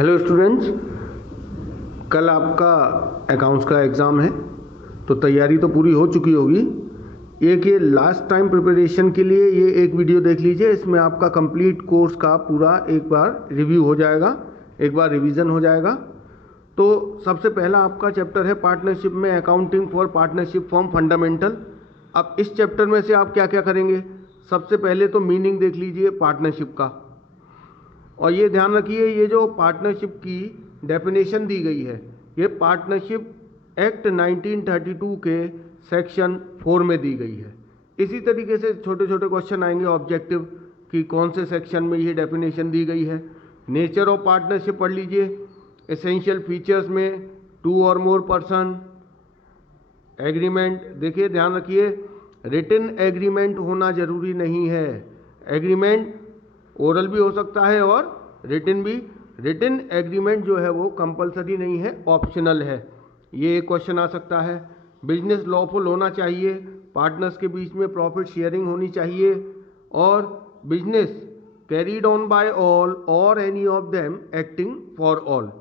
Hello students, कल आपका accounts का एग्ज़ाम है तो तैयारी तो पूरी हो चुकी होगी। एक ये लास्ट टाइम प्रिपरेशन के लिए ये एक वीडियो देख लीजिए। इसमें आपका कंप्लीट कोर्स का पूरा एक बार रिव्यू हो जाएगा, एक बार रिवीजन हो जाएगा। तो सबसे पहला आपका चैप्टर है पार्टनरशिप में accounting for partnership form fundamental. अब इस चैप्टर में से आप क्या क्या करेंगे? सबसे पहले तो मीनिंग देख लीजिए पार्टनरशिप का, और ये ध्यान रखिए ये जो पार्टनरशिप की डेफिनेशन दी गई है ये पार्टनरशिप एक्ट 1932 के सेक्शन 4 में दी गई है। इसी तरीके से छोटे छोटे क्वेश्चन आएंगे ऑब्जेक्टिव कि कौन से सेक्शन में ये डेफिनेशन दी गई है। नेचर ऑफ पार्टनरशिप पढ़ लीजिए। एसेंशियल फीचर्स में 2 और मोर पर्सन, एग्रीमेंट देखिए, ध्यान रखिए रिटन एग्रीमेंट होना जरूरी नहीं है। एग्रीमेंट ओरल भी हो सकता है और रिटन भी। रिटन एग्रीमेंट जो है वो कंपलसरी नहीं है, ऑप्शनल है। ये एक क्वेश्चन आ सकता है। बिजनेस लॉफुल होना चाहिए, पार्टनर्स के बीच में प्रॉफिट शेयरिंग होनी चाहिए, और business carried on by all or any of them acting for all,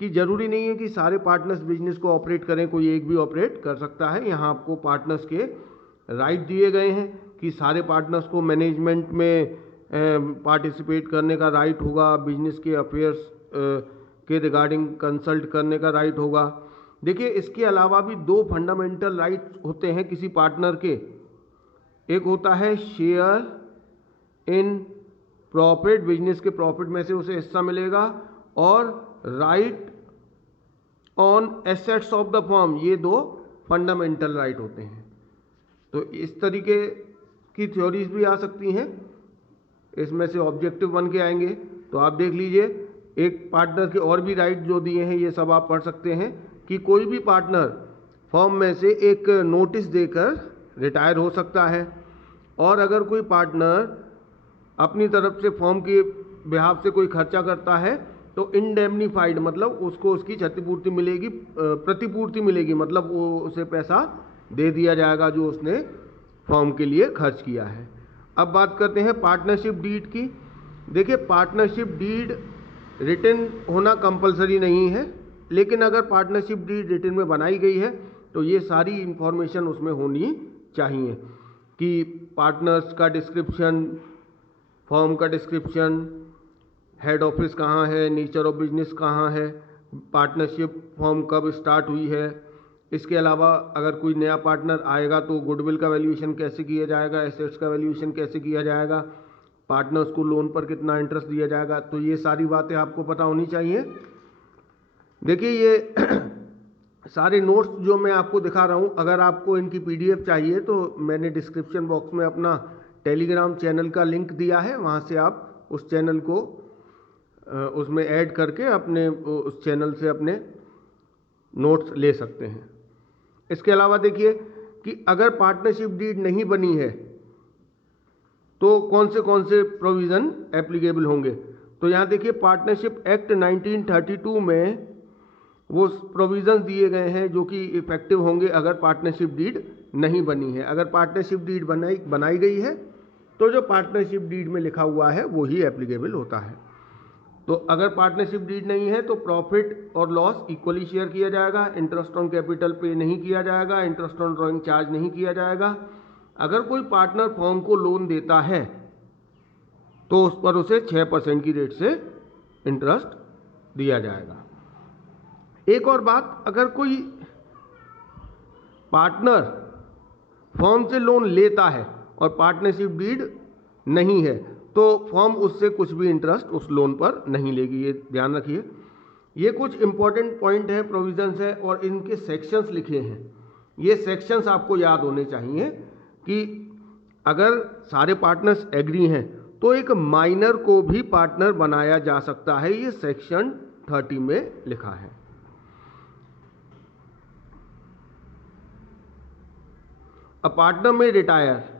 कि जरूरी नहीं है कि सारे पार्टनर्स बिजनेस को ऑपरेट करें, कोई एक भी ऑपरेट कर सकता है। यहाँ आपको पार्टनर्स के राइट दिए गए हैं कि सारे पार्टनर्स को मैनेजमेंट में पार्टिसिपेट करने का राइट होगा, बिजनेस के अफेयर्स के रिगार्डिंग कंसल्ट करने का राइट होगा। देखिए इसके अलावा भी 2 फंडामेंटल राइट्स होते हैं किसी पार्टनर के। एक होता है शेयर इन प्रॉफिट, बिजनेस के प्रॉफिट में से उसे हिस्सा मिलेगा, और right on assets of the firm, ये 2 फंडामेंटल राइट होते हैं। तो इस तरीके की थ्योरीज भी आ सकती हैं, इसमें से ऑब्जेक्टिव बन के आएंगे। तो आप देख लीजिए एक पार्टनर के और भी राइट जो दिए हैं ये सब आप पढ़ सकते हैं कि कोई भी पार्टनर फर्म में से एक नोटिस देकर रिटायर हो सकता है, और अगर कोई पार्टनर अपनी तरफ से फर्म के बिहाफ से कोई खर्चा करता है तो इंडेमनीफाइड, मतलब उसको उसकी क्षतिपूर्ति मिलेगी, प्रतिपूर्ति मिलेगी, मतलब वो उसे पैसा दे दिया जाएगा जो उसने फर्म के लिए खर्च किया है। अब बात करते हैं पार्टनरशिप डीड की। देखिए पार्टनरशिप डीड रिटन होना कंपलसरी नहीं है, लेकिन अगर पार्टनरशिप डीड रिटन में बनाई गई है तो ये सारी इंफॉर्मेशन उसमें होनी चाहिए कि पार्टनर्स का डिस्क्रिप्शन, फर्म का डिस्क्रिप्शन, हेड ऑफिस कहाँ है, नेचर ऑफ बिजनेस कहाँ है, पार्टनरशिप फर्म कब स्टार्ट हुई है। इसके अलावा अगर कोई नया पार्टनर आएगा तो गुडविल का वैल्यूएशन कैसे किया जाएगा, एसेट्स का वैल्यूएशन कैसे किया जाएगा, पार्टनर्स को लोन पर कितना इंटरेस्ट दिया जाएगा, तो ये सारी बातें आपको पता होनी चाहिए। देखिए ये सारे नोट्स जो मैं आपको दिखा रहा हूँ, अगर आपको इनकी PDF चाहिए तो मैंने डिस्क्रिप्शन बॉक्स में अपना टेलीग्राम चैनल का लिंक दिया है, वहाँ से आप उस चैनल को उसमें ऐड करके अपने उस चैनल से अपने नोट्स ले सकते हैं। इसके अलावा देखिए कि अगर पार्टनरशिप डीड नहीं बनी है तो कौन से प्रोविज़न एप्लीकेबल होंगे। तो यहाँ देखिए पार्टनरशिप एक्ट 1932 में वो प्रोविज़न दिए गए हैं जो कि इफेक्टिव होंगे अगर पार्टनरशिप डीड नहीं बनी है। अगर पार्टनरशिप डीड बनाई गई है तो जो पार्टनरशिप डीड में लिखा हुआ है वो ही एप्लीकेबल होता है। तो अगर पार्टनरशिप डीड नहीं है तो प्रॉफिट और लॉस इक्वली शेयर किया जाएगा, इंटरेस्ट ऑन कैपिटल पे नहीं किया जाएगा, इंटरेस्ट ऑन ड्रॉइंग चार्ज नहीं किया जाएगा। अगर कोई पार्टनर फर्म को लोन देता है तो उस पर उसे 6% की रेट से इंटरेस्ट दिया जाएगा। एक और बात, अगर कोई पार्टनर फर्म से लोन लेता है और पार्टनरशिप डीड नहीं है तो फर्म उससे कुछ भी इंटरेस्ट उस लोन पर नहीं लेगी, ये ध्यान रखिए। ये कुछ इंपॉर्टेंट पॉइंट है, प्रोविजंस है, और इनके सेक्शंस लिखे हैं। ये सेक्शंस आपको याद होने चाहिए कि अगर सारे पार्टनर्स एग्री हैं तो एक माइनर को भी पार्टनर बनाया जा सकता है, ये सेक्शन 30 में लिखा है। अ पार्टनर में retire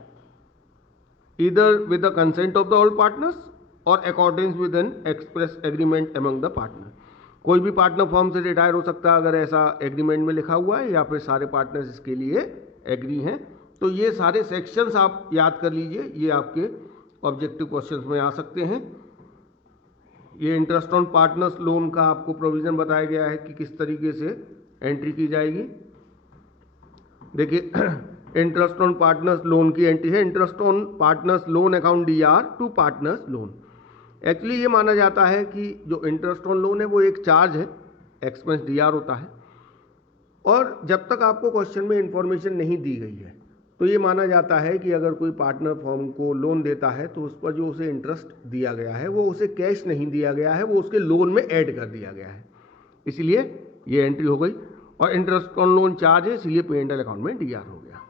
either with the consent of the all partners or accordance with an express agreement among the partner। कोई भी पार्टनर फर्म से रिटायर हो सकता है अगर ऐसा एग्रीमेंट में लिखा हुआ है, या फिर सारे पार्टनर्स इसके लिए एग्री हैं। तो ये सारे सेक्शंस आप याद कर लीजिए, ये आपके ऑब्जेक्टिव क्वेश्चंस में आ सकते हैं। ये इंटरेस्ट ऑन पार्टनर्स लोन का आपको प्रोविज़न बताया गया है कि किस तरीके से एंट्री की जाएगी। देखिए इंटरेस्ट ऑन पार्टनर्स लोन की एंट्री है, interest on partners loan account DR to partners loan. Actually ये माना जाता है कि जो इंटरेस्ट ऑन लोन है वो एक चार्ज है, एक्सपेंस डीआर होता है, और जब तक आपको क्वेश्चन में इंफॉर्मेशन नहीं दी गई है तो ये माना जाता है कि अगर कोई पार्टनर फर्म को लोन देता है तो उस पर जो उसे इंटरेस्ट दिया गया है वो उसे कैश नहीं दिया गया है, वो उसके लोन में ऐड कर दिया गया है, इसलिए ये एंट्री हो गई। और इंटरेस्ट ऑन लोन चार्ज है, इसलिए P&L अकाउंट में डीआर हो गया।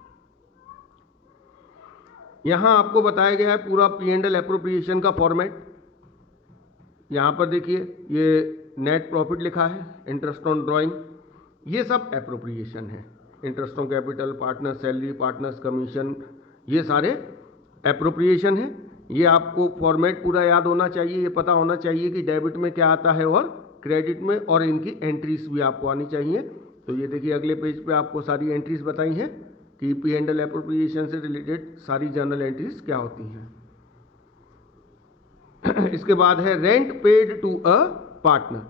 यहां आपको बताया गया है पूरा P&L एप्रोप्रिएशन का फॉर्मेट। यहां पर देखिए ये नेट प्रॉफिट लिखा है, इंटरेस्ट ऑन ड्राइंग, ये सब एप्रोप्रिएशन है। Interest on capital, partner salary, partners commission, ये सारे एप्रोप्रिएशन है। ये आपको फॉर्मेट पूरा याद होना चाहिए, ये पता होना चाहिए कि डेबिट में क्या आता है और क्रेडिट में, और इनकी एंट्रीज भी आपको आनी चाहिए। तो ये देखिए अगले पेज पे आपको सारी एंट्रीज बताई हैं कि P&L एप्रोप्रिएशन से रिलेटेड सारी जर्नल एंट्रीज क्या होती हैं। इसके बाद है rent paid to a partner.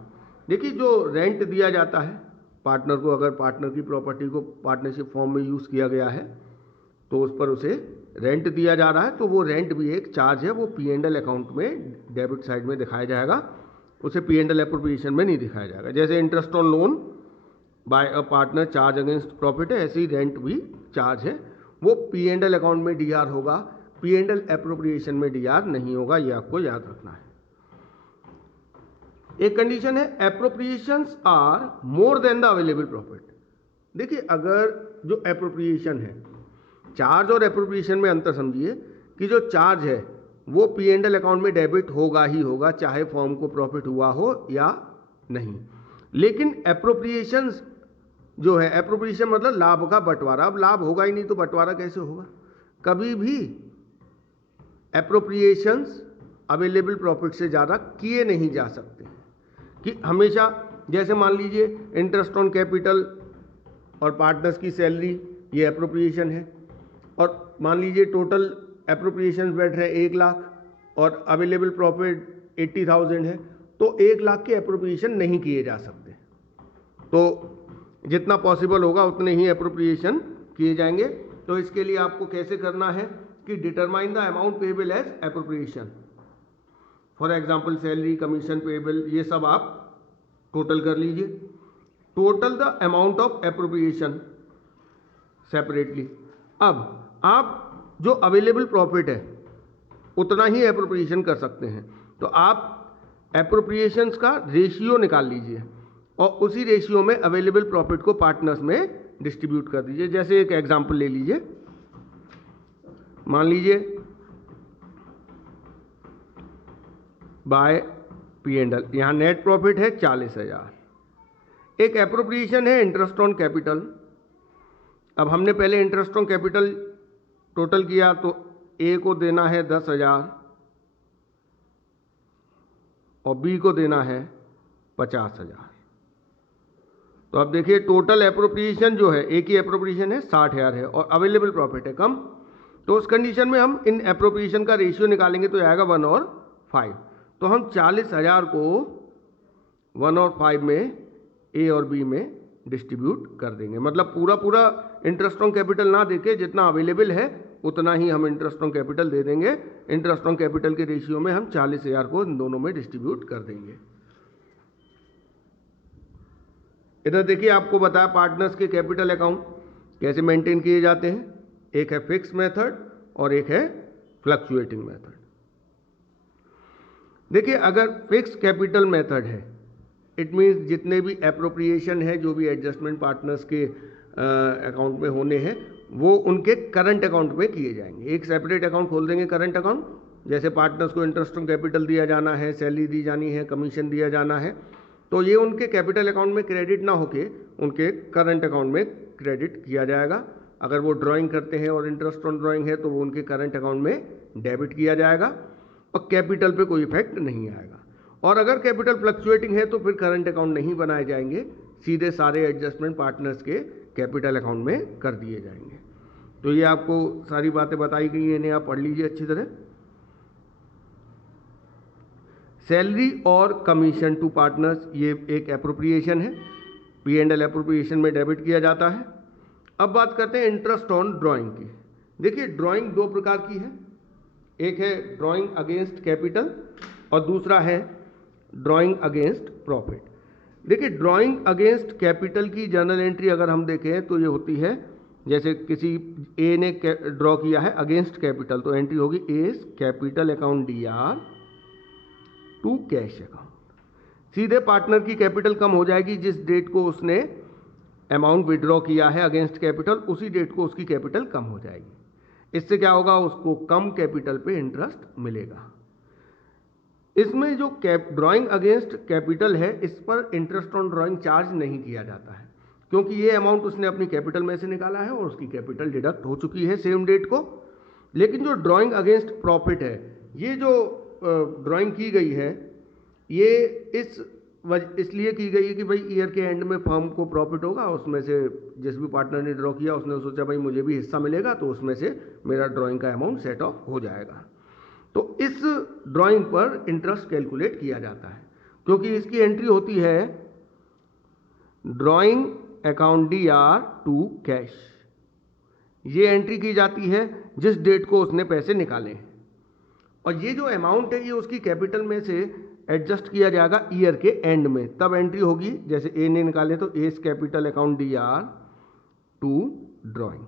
देखिए जो रेंट दिया जाता है पार्टनर को, अगर पार्टनर की प्रॉपर्टी को पार्टनरशिप फॉर्म में यूज़ किया गया है तो उस पर उसे रेंट दिया जा रहा है, तो वो रेंट भी एक चार्ज है, वो P&L अकाउंट में डेबिट साइड में दिखाया जाएगा, उसे P&L एप्रोप्रिएशन में नहीं दिखाया जाएगा। जैसे interest on loan by a partner charge against profit है, ऐसे ही रेंट भी चार्ज है, वो P&L अकाउंट में डीआर होगा, P&L एप्रोप्रिएशन में डीआर नहीं होगा, ये आपको याद रखना है। एक कंडीशन है appropriations are more than the available profit. देखिए अगर जो एप्रोप्रिएशन है, चार्ज और एप्रोप्रिएशन में अंतर समझिए कि जो चार्ज है वो P&L अकाउंट में डेबिट होगा ही होगा, चाहे फॉर्म को प्रॉफिट हुआ हो या नहीं। लेकिन एप्रोप्रिएशंस जो है, एप्रोप्रिएशन मतलब लाभ का बंटवारा, अब लाभ होगा ही नहीं तो बंटवारा कैसे होगा। कभी भी एप्रोप्रिएशंस अवेलेबल प्रॉफिट से ज़्यादा किए नहीं जा सकते, कि हमेशा जैसे मान लीजिए इंटरेस्ट ऑन कैपिटल और पार्टनर्स की सैलरी, ये एप्रोप्रिएशन है, और मान लीजिए टोटल एप्रोप्रिएशन बैठ रहे 1 लाख और अवेलेबल प्रॉफिट 80,000 है, तो 1 लाख के एप्रोप्रिएशन नहीं किए जा सकते। तो जितना पॉसिबल होगा उतने ही एप्रोप्रिएशन किए जाएंगे। तो इसके लिए आपको कैसे करना है कि determine the amount payable as appropriation. For example salary, commission payable, ये सब आप टोटल कर लीजिए। Total the amount of appropriation separately. अब आप जो अवेलेबल प्रॉफिट है उतना ही एप्रोप्रिएशन कर सकते हैं, तो आप एप्रोप्रिएशंस का रेशियो निकाल लीजिए और उसी रेशियो में अवेलेबल प्रॉफिट को पार्टनर्स में डिस्ट्रीब्यूट कर दीजिए। जैसे एक एग्जांपल ले लीजिए, मान लीजिए बाय P&L, यहाँ नेट प्रॉफिट है 40,000। एक एप्रोप्रिएशन है इंटरेस्ट ऑन कैपिटल। अब हमने पहले इंटरेस्ट ऑन कैपिटल टोटल किया तो A को देना है 10,000 और B को देना है 50,000। तो अब देखिए टोटल एप्रोप्रिएशन जो है, एक ही एप्रोप्रिएशन है 60,000 है और अवेलेबल प्रॉफिट है कम, तो उस कंडीशन में हम इन एप्रोप्रिएशन का रेशियो निकालेंगे तो आएगा 1 और 5। तो हम 40,000 को 1 और 5 में A और B में डिस्ट्रीब्यूट कर देंगे। मतलब पूरा इंटरेस्ट ऑन कैपिटल ना देके जितना अवेलेबल है उतना ही हम इंटरेस्ट ऑन कैपिटल दे देंगे। इंटरेस्ट ऑन कैपिटल के रेशियो में हम 40,000 को इन दोनों में डिस्ट्रीब्यूट कर देंगे। इधर देखिए आपको बताया पार्टनर्स के कैपिटल अकाउंट कैसे मेंटेन किए जाते हैं। एक है फिक्स मेथड और एक है फ्लक्चुएटिंग मेथड। देखिए अगर फिक्स कैपिटल मेथड है, इट मीन्स जितने भी एप्रोप्रिएशन है, जो भी एडजस्टमेंट पार्टनर्स के अकाउंट में होने हैं, वो उनके करंट अकाउंट में किए जाएंगे। एक सेपरेट अकाउंट खोल देंगे करंट अकाउंट, जैसे पार्टनर्स को इंटरेस्ट ऑन कैपिटल दिया जाना है, सैलरी दी जानी है, कमीशन दिया जाना है, तो ये उनके कैपिटल अकाउंट में क्रेडिट ना होके उनके करंट अकाउंट में क्रेडिट किया जाएगा। अगर वो ड्राइंग करते हैं और इंटरेस्ट ऑन ड्राइंग है तो वो उनके करंट अकाउंट में डेबिट किया जाएगा और कैपिटल पे कोई इफेक्ट नहीं आएगा। और अगर कैपिटल फ्लक्चुएटिंग है तो फिर करंट अकाउंट नहीं बनाए जाएंगे, सीधे सारे एडजस्टमेंट पार्टनर्स के कैपिटल अकाउंट में कर दिए जाएंगे। तो ये आपको सारी बातें बताई गई हैं, इन्हें आप पढ़ लीजिए अच्छी तरह। सैलरी और कमीशन टू पार्टनर्स, ये एक एप्रोप्रिएशन है, P&L एप्रोप्रिएशन में डेबिट किया जाता है। अब बात करते हैं इंटरेस्ट ऑन ड्राइंग की। देखिए ड्राइंग दो प्रकार की है, एक है ड्राइंग अगेंस्ट कैपिटल और दूसरा है ड्राइंग अगेंस्ट प्रॉफिट। देखिए ड्राइंग अगेंस्ट कैपिटल की जर्नल एंट्री अगर हम देखें तो ये होती है, जैसे किसी ए ने ड्रॉ किया है अगेंस्ट कैपिटल, तो एंट्री होगी A's capital account DR to cash account. सीधे पार्टनर की कैपिटल कम हो जाएगी, जिस डेट को उसने अमाउंट विड्रॉ किया है अगेंस्ट कैपिटल, उसी डेट को उसकी कैपिटल कम हो जाएगी। इससे क्या होगा, उसको कम कैपिटल पे इंटरेस्ट मिलेगा। इसमें जो ड्राइंग अगेंस्ट कैपिटल है, इस पर इंटरेस्ट ऑन ड्राइंग चार्ज नहीं किया जाता है, क्योंकि ये अमाउंट उसने अपनी कैपिटल में से निकाला है और उसकी कैपिटल डिडक्ट हो चुकी है सेम डेट को। लेकिन जो ड्राइंग अगेंस्ट प्रॉफिट है, ये जो ड्राइंग की गई है, ये इसलिए की गई है कि भाई ईयर के एंड में फर्म को प्रॉफिट होगा, उसमें से जिस भी पार्टनर ने ड्रॉ किया उसने सोचा भाई मुझे भी हिस्सा मिलेगा, तो उसमें से मेरा ड्राइंग का अमाउंट सेट ऑफ हो जाएगा। तो इस ड्राइंग पर इंटरेस्ट कैलकुलेट किया जाता है, क्योंकि इसकी एंट्री होती है drawing account DR to cash. ये एंट्री की जाती है जिस डेट को उसने पैसे निकाले हैं, और ये जो अमाउंट है ये उसकी कैपिटल में से एडजस्ट किया जाएगा ईयर के एंड में, तब एंट्री होगी। जैसे ए ने निकाले तो A's capital account DR to drawing.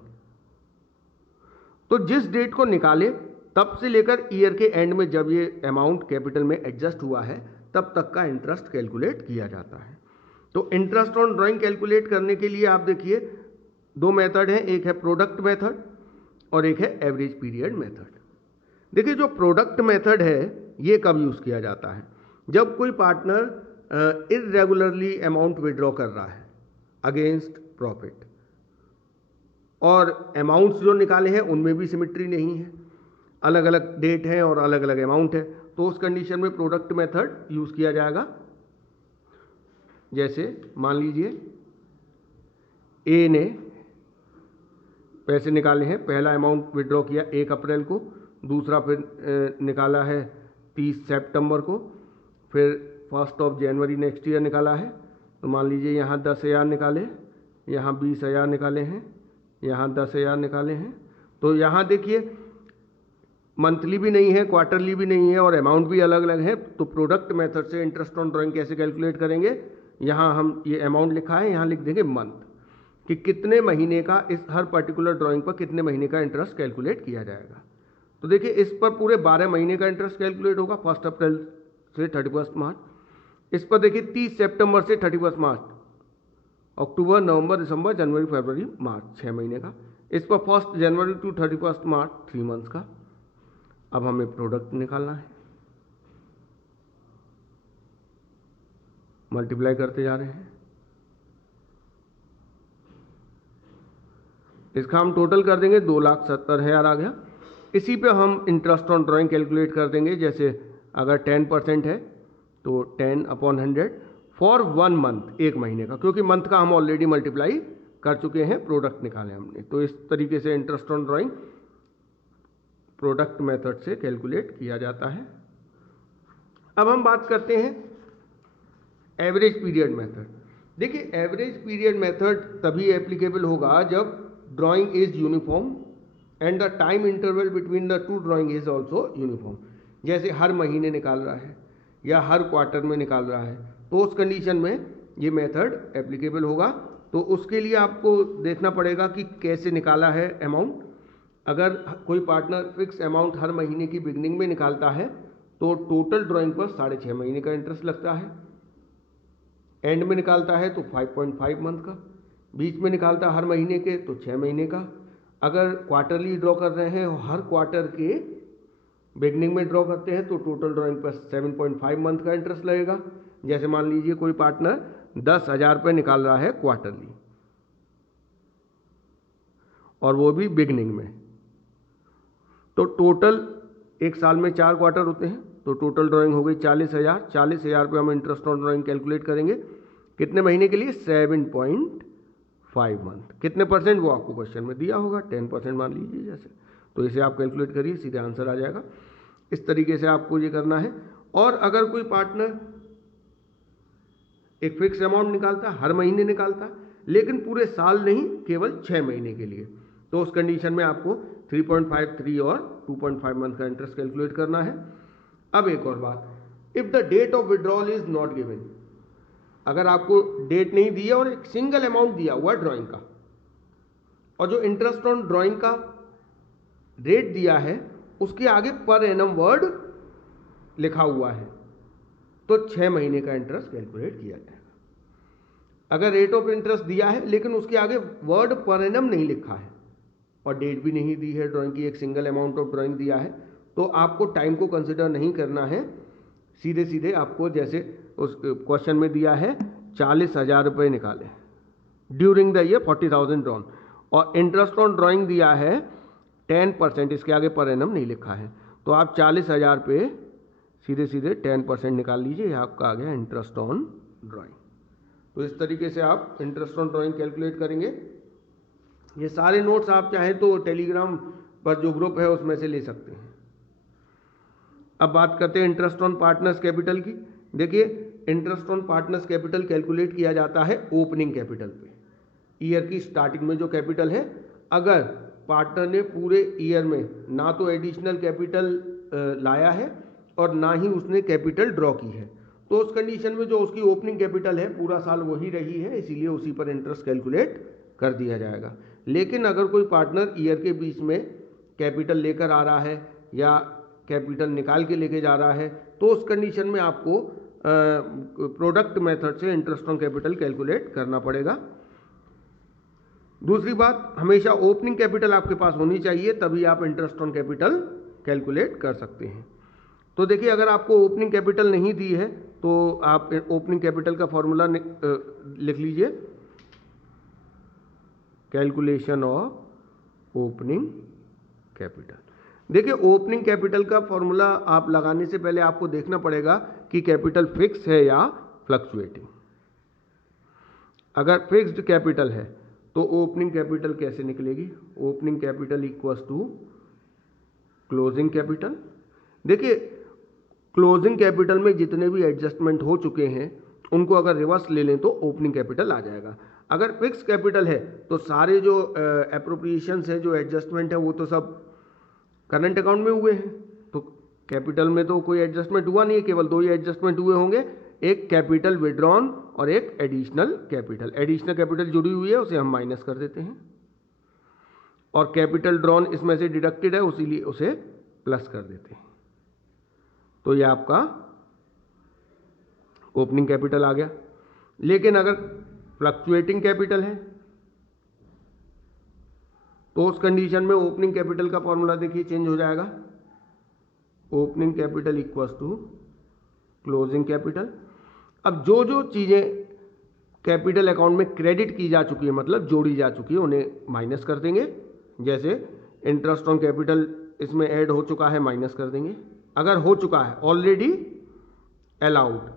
तो जिस डेट को निकाले तब से लेकर ईयर के एंड में जब ये अमाउंट कैपिटल में एडजस्ट हुआ है, तब तक का इंटरेस्ट कैलकुलेट किया जाता है। तो इंटरेस्ट ऑन ड्राइंग कैलकुलेट करने के लिए आप देखिए दो मेथड हैं, एक है प्रोडक्ट मेथड और एक है एवरेज पीरियड मेथड। देखिए जो प्रोडक्ट मेथड है ये कब यूज़ किया जाता है, जब कोई पार्टनर इर्रेगुलरली अमाउंट विड्रॉ कर रहा है अगेंस्ट प्रॉफिट, और अमाउंट्स जो निकाले हैं उनमें भी सिमिट्री नहीं है, अलग अलग डेट है और अलग अलग अमाउंट है, तो उस कंडीशन में प्रोडक्ट मेथड यूज़ किया जाएगा। जैसे मान लीजिए ए ने पैसे निकाले हैं, पहला अमाउंट विड्रॉ किया 1 अप्रैल को, दूसरा फिर निकाला है 30 सितंबर को, फिर 1 जनवरी नेक्स्ट ईयर निकाला है। तो मान लीजिए यहाँ 10,000 निकाले, यहाँ 20,000 निकाले हैं, यहाँ 10,000 निकाले हैं। तो यहाँ देखिए मंथली भी नहीं है, क्वार्टरली भी नहीं है और अमाउंट भी अलग अलग है। तो प्रोडक्ट मेथड से इंटरेस्ट ऑन ड्राइंग कैसे कैलकुलेट करेंगे, यहाँ हम ये अमाउंट लिखा है, यहाँ लिख देंगे मंथ, कि कितने महीने का इस हर पर्टिकुलर ड्राइंग पर कितने महीने का इंटरेस्ट कैलकुलेट किया जाएगा। तो देखिए इस पर पूरे 12 महीने का इंटरेस्ट कैलकुलेट होगा 1 अप्रैल से 31 मार्च। इस पर देखिए 30 सितंबर से 31 मार्च, अक्टूबर, नवंबर, दिसंबर, जनवरी, फरवरी, मार्च 6 महीने का। इस पर 1 जनवरी टू 31 मार्च 3 मंथ्स का। अब हमें प्रोडक्ट निकालना है, मल्टीप्लाई करते जा रहे हैं। इसका हम टोटल कर देंगे, 2,70,000 आ गया। इसी पे हम इंटरेस्ट ऑन ड्राइंग कैलकुलेट कर देंगे। जैसे अगर 10% है तो 10/100 फॉर 1 मंथ, 1 महीने का, क्योंकि मंथ का हम ऑलरेडी मल्टीप्लाई कर चुके हैं, प्रोडक्ट निकाले हमने। तो इस तरीके से interest on drawing product method से कैलकुलेट किया जाता है। अब हम बात करते हैं एवरेज पीरियड मेथड। देखिए एवरेज पीरियड मेथड तभी एप्लीकेबल होगा जब drawing is uniform and the time interval between the two drawing is also uniform. जैसे हर महीने निकाल रहा है या हर क्वार्टर में निकाल रहा है, तो उस कंडीशन में ये मेथड एप्लीकेबल होगा। तो उसके लिए आपको देखना पड़ेगा कि कैसे निकाला है अमाउंट। अगर कोई पार्टनर फिक्स अमाउंट हर महीने की बिगनिंग में निकालता है तो टोटल ड्राइंग पर 6.5 महीने का इंटरेस्ट लगता है, एंड में निकालता है तो 5.5 मंथ का, बीच में निकालता है हर महीने के तो 6 महीने का। अगर क्वार्टरली ड्रॉ कर रहे हैं और हर क्वार्टर के बिगनिंग में ड्रॉ करते हैं तो टोटल ड्राइंग पर 7.5 मंथ का इंटरेस्ट लगेगा। जैसे मान लीजिए कोई पार्टनर 10,000 रुपये निकाल रहा है क्वार्टरली, और वो भी बिगनिंग में, तो टोटल एक साल में 4 क्वार्टर होते हैं, तो टोटल ड्राइंग हो गई 40,000। 40,000 पे हम इंटरेस्ट ऑन ड्राइंग कैलकुलेट करेंगे कितने महीने के लिए, 7.5 मंथ। कितने परसेंट वो आपको क्वेश्चन में दिया होगा, 10% मान लीजिए जैसे। तो इसे आप कैलकुलेट करिए, सीधे आंसर आ जाएगा। इस तरीके से आपको ये करना है। और अगर कोई पार्टनर एक फिक्स अमाउंट निकालता है, हर महीने निकालता है, लेकिन पूरे साल नहीं, केवल 6 महीने के लिए, तो उस कंडीशन में आपको 3.53 और 2.5 मंथ का इंटरेस्ट कैलकुलेट करना है। अब एक और बात, if the date of withdrawal is not given, अगर आपको डेट नहीं दी है और एक सिंगल अमाउंट दिया हुआ है ड्राइंग का, और जो इंटरेस्ट ऑन ड्राइंग का रेट दिया है उसके आगे पर एनम वर्ड लिखा हुआ है, तो 6 महीने का इंटरेस्ट कैलकुलेट किया जाएगा। अगर रेट ऑफ इंटरेस्ट दिया है लेकिन उसके आगे वर्ड पर एनम नहीं लिखा है और डेट भी नहीं दी है ड्राइंग की, एक सिंगल अमाउंट ऑफ ड्राइंग दिया है, तो आपको टाइम को कंसिडर नहीं करना है। सीधे सीधे आपको जैसे उस क्वेश्चन में दिया है 40,000 रुपये निकाले ड्यूरिंग द ईयर 40,000 ड्रॉन, और इंटरेस्ट ऑन ड्राइंग दिया है 10%, इसके आगे पर एनम नहीं लिखा है, तो आप 40,000 पे सीधे सीधे 10% निकाल लीजिए, ये आपका आ गया इंटरेस्ट ऑन ड्राइंग। तो इस तरीके से आप इंटरेस्ट ऑन ड्राइंग कैलकुलेट करेंगे। ये सारे नोट्स आप चाहें तो टेलीग्राम पर जो ग्रुप है उसमें से ले सकते हैं। अब बात करते हैं इंटरेस्ट ऑन पार्टनर्स कैपिटल की। देखिए, interest on partners capital calculate किया जाता है ओपनिंग कैपिटल पे। ईयर की स्टार्टिंग में जो कैपिटल है, अगर पार्टनर ने पूरे ईयर में ना तो एडिशनल कैपिटल लाया है और ना ही उसने कैपिटल ड्रॉ की है, तो उस कंडीशन में जो उसकी ओपनिंग कैपिटल है पूरा साल वही रही है, इसीलिए उसी पर इंटरेस्ट कैलकुलेट कर दिया जाएगा। लेकिन अगर कोई पार्टनर ईयर के बीच में कैपिटल लेकर आ रहा है या कैपिटल निकाल के लेके जा रहा है, तो उस कंडीशन में आपको प्रोडक्ट मेथड से इंटरेस्ट ऑन कैपिटल कैलकुलेट करना पड़ेगा। दूसरी बात, हमेशा ओपनिंग कैपिटल आपके पास होनी चाहिए, तभी आप इंटरेस्ट ऑन कैपिटल कैलकुलेट कर सकते हैं। तो देखिए, अगर आपको ओपनिंग कैपिटल नहीं दी है तो आप ओपनिंग कैपिटल का फॉर्मूला लिख लीजिए, कैलकुलेशन ऑफ ओपनिंग कैपिटल। देखिए, ओपनिंग कैपिटल का फॉर्मूला आप लगाने से पहले आपको देखना पड़ेगा कि कैपिटल फिक्स है या फ्लक्चुएटिंग। अगर फिक्स्ड कैपिटल है तो ओपनिंग कैपिटल कैसे निकलेगी? Opening capital equals to closing capital. देखिए, क्लोजिंग कैपिटल में जितने भी एडजस्टमेंट हो चुके हैं उनको अगर रिवर्स ले लें तो ओपनिंग कैपिटल आ जाएगा। अगर फिक्स कैपिटल है तो सारे जो एप्रोप्रिएशंस है, जो एडजस्टमेंट है, वो तो सब करंट अकाउंट में हुए हैं, तो कैपिटल में तो कोई एडजस्टमेंट हुआ नहीं है, केवल दो ही एडजस्टमेंट हुए होंगे, एक कैपिटल विड्रॉन और एक एडिशनल कैपिटल। एडिशनल कैपिटल जुड़ी हुई है, उसे हम माइनस कर देते हैं, और कैपिटल ड्रॉन इसमें से डिडक्टेड है, उसीलिए उसे प्लस कर देते हैं। तो ये आपका ओपनिंग कैपिटल आ गया। लेकिन अगर फ्लक्चुएटिंग कैपिटल है तो उस कंडीशन में ओपनिंग कैपिटल का फॉर्मूला देखिए चेंज हो जाएगा। Opening capital equals to closing capital. अब जो जो चीज़ें कैपिटल अकाउंट में क्रेडिट की जा चुकी है, मतलब जोड़ी जा चुकी है, उन्हें माइनस कर देंगे। जैसे इंटरेस्ट ऑन कैपिटल इसमें ऐड हो चुका है, माइनस कर देंगे। अगर हो चुका है ऑलरेडी अलाउड,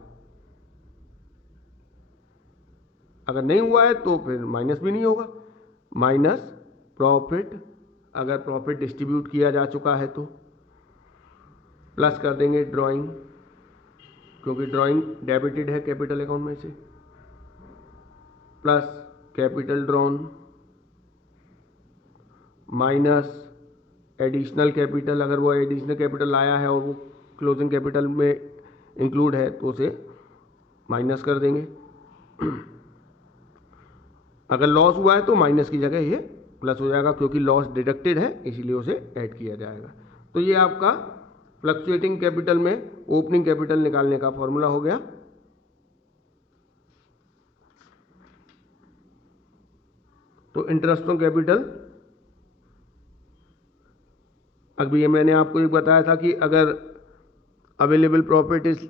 अगर नहीं हुआ है तो फिर माइनस भी नहीं होगा। माइनस प्रॉफिट, अगर प्रॉफिट डिस्ट्रीब्यूट किया जा चुका है तो प्लस कर देंगे ड्राइंग, क्योंकि ड्राइंग डेबिटेड है कैपिटल अकाउंट में से, plus capital drawn minus additional capital. अगर वो एडिशनल कैपिटल लाया है और वो क्लोजिंग कैपिटल में इंक्लूड है तो उसे माइनस कर देंगे। अगर लॉस हुआ है तो माइनस की जगह ये प्लस हो जाएगा, क्योंकि लॉस डिडक्टेड है, इसीलिए उसे ऐड किया जाएगा। तो ये आपका फ्लक्चुएटिंग कैपिटल में ओपनिंग कैपिटल निकालने का फॉर्मूला हो गया। तो इंटरेस्ट ऑन कैपिटल, अभी ये मैंने आपको एक बताया था कि अगर available profit is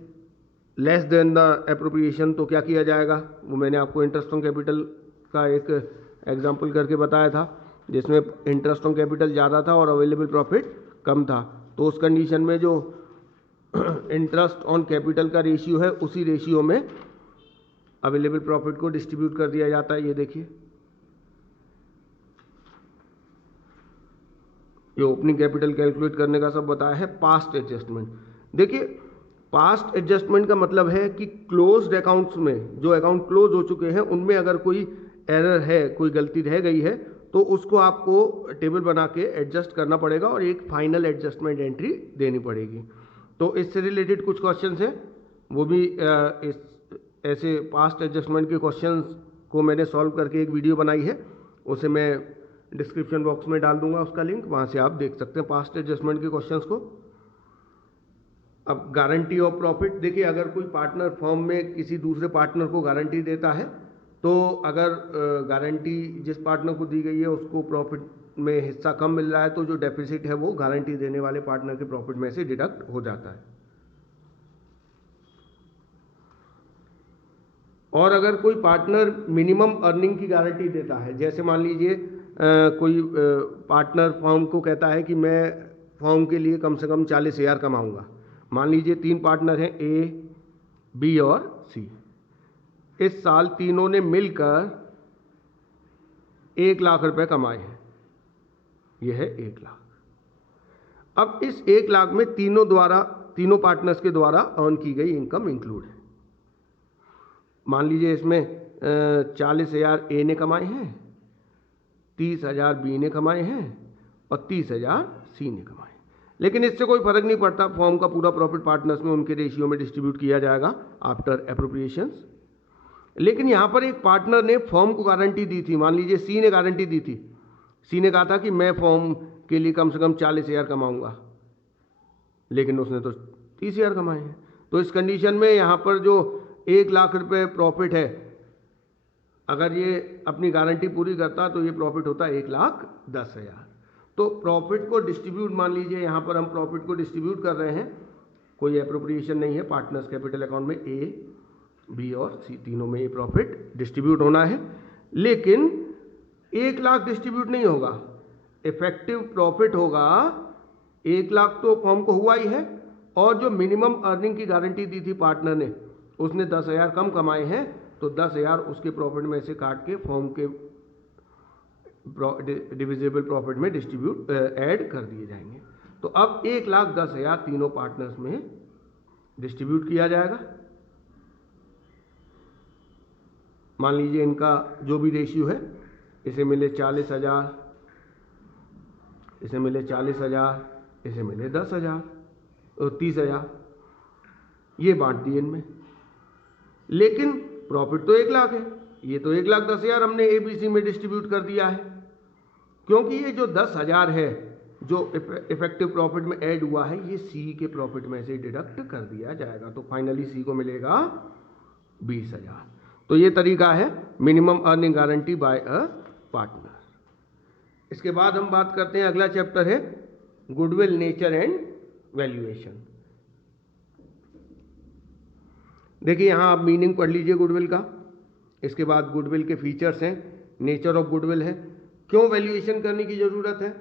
less than the appropriation तो क्या किया जाएगा, वो मैंने आपको इंटरेस्ट ऑन कैपिटल का एक एग्जांपल करके बताया था, जिसमें इंटरेस्ट ऑन कैपिटल ज़्यादा था और अवेलेबल प्रॉफिट कम था। तो उस कंडीशन में जो इंटरेस्ट ऑन कैपिटल का रेशियो है, उसी रेशियो में अवेलेबल प्रॉफिट को डिस्ट्रीब्यूट कर दिया जाता है। ये देखिए, ये ओपनिंग कैपिटल कैलकुलेट करने का सब बताया है। पास्ट एडजस्टमेंट, देखिए पास्ट एडजस्टमेंट का मतलब है कि क्लोज्ड अकाउंट्स में, जो अकाउंट क्लोज हो चुके हैं, उनमें अगर कोई एरर है, कोई गलती रह गई है, तो उसको आपको टेबल बना के एडजस्ट करना पड़ेगा और एक फाइनल एडजस्टमेंट एंट्री देनी पड़ेगी। तो इससे रिलेटेड कुछ क्वेश्चंस हैं, वो भी इस ऐसे पास्ट एडजस्टमेंट के क्वेश्चंस को मैंने सॉल्व करके एक वीडियो बनाई है, उसे मैं डिस्क्रिप्शन बॉक्स में डाल दूंगा उसका लिंक, वहाँ से आप देख सकते हैं पास्ट एडजस्टमेंट के क्वेश्चंस को। अब गारंटी ऑफ प्रॉफिट, देखिए अगर कोई पार्टनर फर्म में किसी दूसरे पार्टनर को गारंटी देता है, तो अगर गारंटी जिस पार्टनर को दी गई है उसको प्रॉफिट में हिस्सा कम मिल रहा है, तो जो डेफिसिट है वो गारंटी देने वाले पार्टनर के प्रॉफिट में से डिडक्ट हो जाता है। और अगर कोई पार्टनर मिनिमम अर्निंग की गारंटी देता है, जैसे मान लीजिए कोई पार्टनर फर्म को कहता है कि मैं फर्म के लिए कम से कम 40,000 कमाऊंगा। मान लीजिए 3 पार्टनर हैं, ए, बी और सी। इस साल तीनों ने मिलकर 1 लाख रुपए कमाए हैं, यह है 1 लाख। अब इस 1 लाख में तीनों पार्टनर्स के द्वारा अर्न की गई इनकम इंक्लूड है। मान लीजिए इसमें 40,000 ए ने कमाए हैं, 30,000 बी ने कमाए हैं और 30,000 सी ने कमाए। लेकिन इससे कोई फर्क नहीं पड़ता, फर्म का पूरा प्रॉफिट पार्टनर्स में उनके रेशियो में डिस्ट्रीब्यूट किया जाएगा आफ्टर एप्रोप्रिएशंस। लेकिन यहाँ पर एक पार्टनर ने फर्म को गारंटी दी थी, मान लीजिए सी ने गारंटी दी थी। सी ने कहा था कि मैं फर्म के लिए कम से कम 40,000 कमाऊंगा, लेकिन उसने तो 30,000 कमाए हैं। तो इस कंडीशन में यहाँ पर जो 1 लाख रुपए प्रॉफिट है, अगर ये अपनी गारंटी पूरी करता तो ये प्रॉफिट होता 1,10,000। तो प्रॉफिट को डिस्ट्रीब्यूट, मान लीजिए यहाँ पर हम प्रॉफिट को डिस्ट्रीब्यूट कर रहे हैं, कोई एप्रोप्रिएशन नहीं है, पार्टनर्स कैपिटल अकाउंट में ए, बी और सी तीनों में ये प्रॉफिट डिस्ट्रीब्यूट होना है। लेकिन 1 लाख डिस्ट्रीब्यूट नहीं होगा, इफेक्टिव प्रॉफिट होगा 1 लाख तो फर्म को हुआ ही है, और जो मिनिमम अर्निंग की गारंटी दी थी पार्टनर ने, उसने 10,000 कम कमाए हैं, तो 10,000 उसके प्रॉफिट में से काट के फर्म के डिविजिबल प्रॉफिट में डिस्ट्रीब्यूट ऐड कर दिए जाएंगे। तो अब 1,10,000 तीनों पार्टनर्स में डिस्ट्रीब्यूट किया जाएगा। मान लीजिए इनका जो भी रेशियो है, इसे मिले 40,000, इसे मिले 40,000, इसे मिले 10,000 और 30,000, ये बांट दिए इनमें। लेकिन प्रॉफिट तो 1 लाख है, ये तो 1,10,000 हमने ABC में डिस्ट्रीब्यूट कर दिया है, क्योंकि ये जो 10,000 है जो इफेक्टिव प्रॉफिट में ऐड हुआ है, ये सी के प्रॉफिट में से डिडक्ट कर दिया जाएगा। तो फाइनली सी को मिलेगा 20,000। तो ये तरीका है minimum earning guarantee bye a partner. इसके बाद हम बात करते हैं, अगला चैप्टर है गुडविल नेचर एंड वैल्यूएशन। देखिए यहाँ आप मीनिंग पढ़ लीजिए गुडविल का। इसके बाद गुडविल के फीचर्स हैं, नेचर ऑफ गुडविल है, क्यों वैल्यूएशन करने की ज़रूरत है।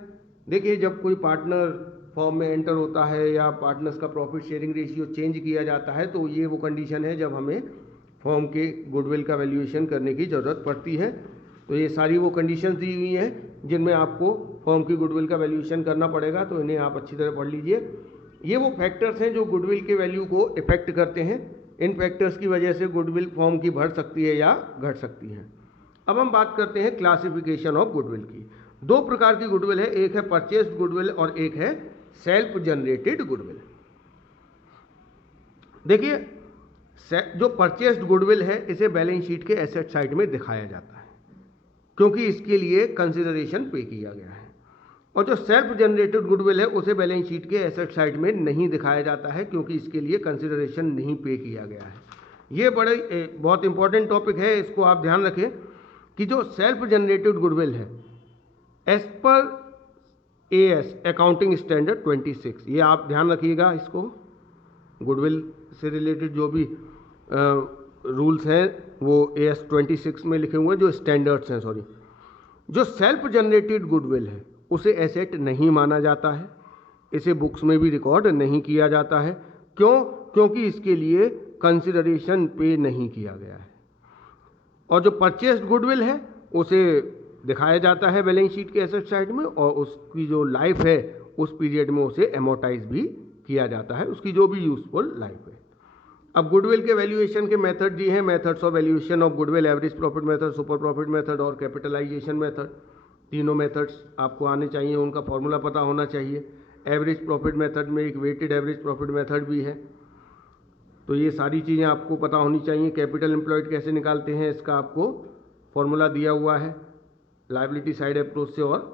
देखिए जब कोई पार्टनर फॉर्म में एंटर होता है या पार्टनर्स का प्रॉफिट शेयरिंग रेशियो चेंज किया जाता है, तो ये वो कंडीशन है जब हमें फॉर्म के गुडविल का वैल्यूएशन करने की ज़रूरत पड़ती है। तो ये सारी वो कंडीशंस दी हुई हैं जिनमें आपको फॉर्म की गुडविल का वैल्यूएशन करना पड़ेगा, तो इन्हें आप अच्छी तरह पढ़ लीजिए। ये वो फैक्टर्स हैं जो गुडविल के वैल्यू को इफेक्ट करते हैं। इन फैक्टर्स की वजह से गुडविल फॉर्म की बढ़ सकती है या घट सकती है। अब हम बात करते हैं क्लासिफिकेशन ऑफ गुडविल की। 2 प्रकार की गुडविल है, एक है परचेस्ड गुडविल और एक है सेल्फ जनरेटेड गुडविल। देखिए जो परचेस्ड गुडविल है, इसे बैलेंस शीट के एसेट साइड में दिखाया जाता है, क्योंकि इसके लिए कंसिडरेशन पे किया गया है। और जो सेल्फ जनरेटेड गुडविल है, उसे बैलेंस शीट के एसेट साइड में नहीं दिखाया जाता है, क्योंकि इसके लिए कंसिडरेशन नहीं पे किया गया है। ये बहुत इंपॉर्टेंट टॉपिक है, इसको आप ध्यान रखें कि जो सेल्फ जनरेटेड गुडविल है, as per AS accounting standard 26, ये आप ध्यान रखिएगा। इसको गुडविल से रिलेटेड जो भी रूल्स हैं वो AS 26 में लिखे हुए हैं, जो स्टैंडर्ड्स हैं, सॉरी। जो सेल्फ जनरेटेड गुडविल है उसे एसेट नहीं माना जाता है, इसे बुक्स में भी रिकॉर्ड नहीं किया जाता है। क्यों? क्योंकि इसके लिए कंसिडरेशन पे नहीं किया गया है। और जो परचेस्ड गुडविल है उसे दिखाया जाता है बैलेंस शीट के एसेट साइड में, और उसकी जो लाइफ है उस पीरियड में उसे एमोटाइज भी किया जाता है, उसकी जो भी यूजफुल लाइफ है। अब गुडविल के वैल्यूएशन के मेथड दिए हैं, methods of valuation of goodwill, average profit method, super profit method और कैपिटलाइजेशन मेथड। तीनों मेथड्स आपको आने चाहिए, उनका फॉर्मूला पता होना चाहिए। एवरेज प्रॉफिट मेथड में एक वेटेड एवरेज प्रॉफिट मेथड भी है, तो ये सारी चीज़ें आपको पता होनी चाहिए। कैपिटल एम्प्लॉयड कैसे निकालते हैं, इसका आपको फॉर्मूला दिया हुआ है लायबिलिटी साइड अप्रोच से और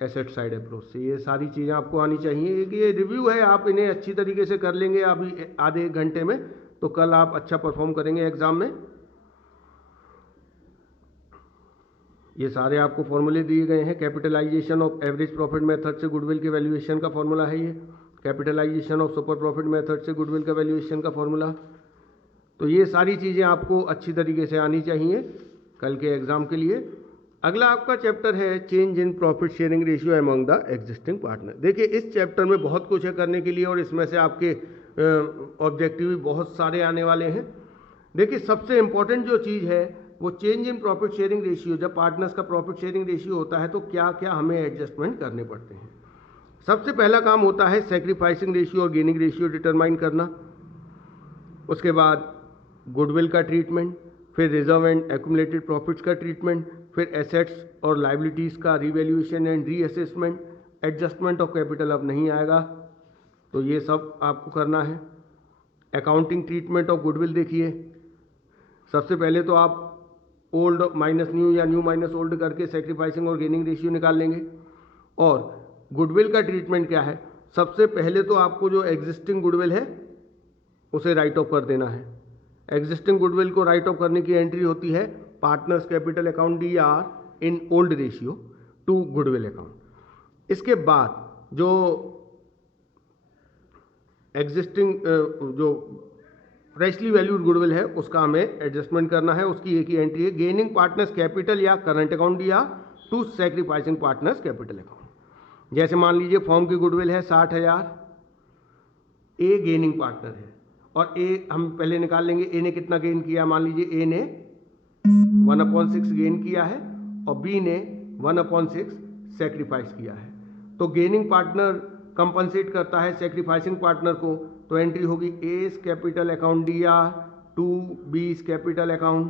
एसेट साइड अप्रोच से। ये सारी चीज़ें आपको आनी चाहिए। एक ये रिव्यू है, आप इन्हें अच्छी तरीके से कर लेंगे अभी आधे एक घंटे में, तो कल आप अच्छा परफॉर्म करेंगे एग्जाम में। ये सारे आपको फॉर्मूले दिए गए हैं। Capitalisation of average profit method से गुडविल के वैल्यूएशन का फॉर्मूला है ये। Capitalisation of super profit method से गुडविल का वैल्यूएशन का फॉर्मूला। तो ये सारी चीज़ें आपको अच्छी तरीके से आनी चाहिए कल के एग्जाम के लिए। अगला आपका चैप्टर है change in profit sharing ratio among the existing partner. देखिए इस चैप्टर में बहुत कुछ है करने के लिए और इसमें से आपके ऑब्जेक्टिव भी बहुत सारे आने वाले हैं। देखिए सबसे इंपॉर्टेंट जो चीज़ है वो change in profit sharing ratio. जब पार्टनर्स का प्रॉफिट शेयरिंग रेशियो होता है तो क्या क्या हमें एडजस्टमेंट करने पड़ते हैं। सबसे पहला काम होता है सैक्रिफाइसिंग रेशियो और गेनिंग रेशियो डिटरमाइन करना। उसके बाद गुडविल का ट्रीटमेंट, फिर रिजर्व एंड एक्यूमुलेटेड प्रॉफिट्स का ट्रीटमेंट, फिर एसेट्स और लाइबिलिटीज़ का revaluation and reassessment. Adjustment of capital अब नहीं आएगा, तो ये सब आपको करना है। अकाउंटिंग ट्रीटमेंट ऑफ गुडविल देखिए, सबसे पहले तो आप ओल्ड माइनस न्यू या न्यू माइनस ओल्ड करके सैक्रिफाइसिंग और गेनिंग रेशियो निकाल लेंगे। और गुडविल का ट्रीटमेंट क्या है, सबसे पहले तो आपको जो एग्जिस्टिंग गुडविल है उसे राइट ऑफ कर देना है। एग्जिस्टिंग गुडविल को राइट ऑफ करने की एंट्री होती है partners capital account DAR in old ratio two goodwill account. इसके बाद जो एग्जिस्टिंग जो फ्रेशली वैल्यूड गुडविल है उसका हमें एडजस्टमेंट करना है। उसकी एक ही एंट्री है गेनिंग पार्टनर्स कैपिटल या current account DAR to sacrificing partners capital account. जैसे मान लीजिए फॉर्म की गुडविल है 60,000, ए गेनिंग पार्टनर है और ए हम पहले निकाल लेंगे ए ने कितना गेन किया। मान लीजिए ए ने 1/6 गेन किया है और बी ने 1/6 सैक्रिफाइस किया है। तो गेनिंग पार्टनर कंपनसेट करता है सैक्रिफाइसिंग पार्टनर को, तो एंट्री होगी A's capital account DAR to B's capital account.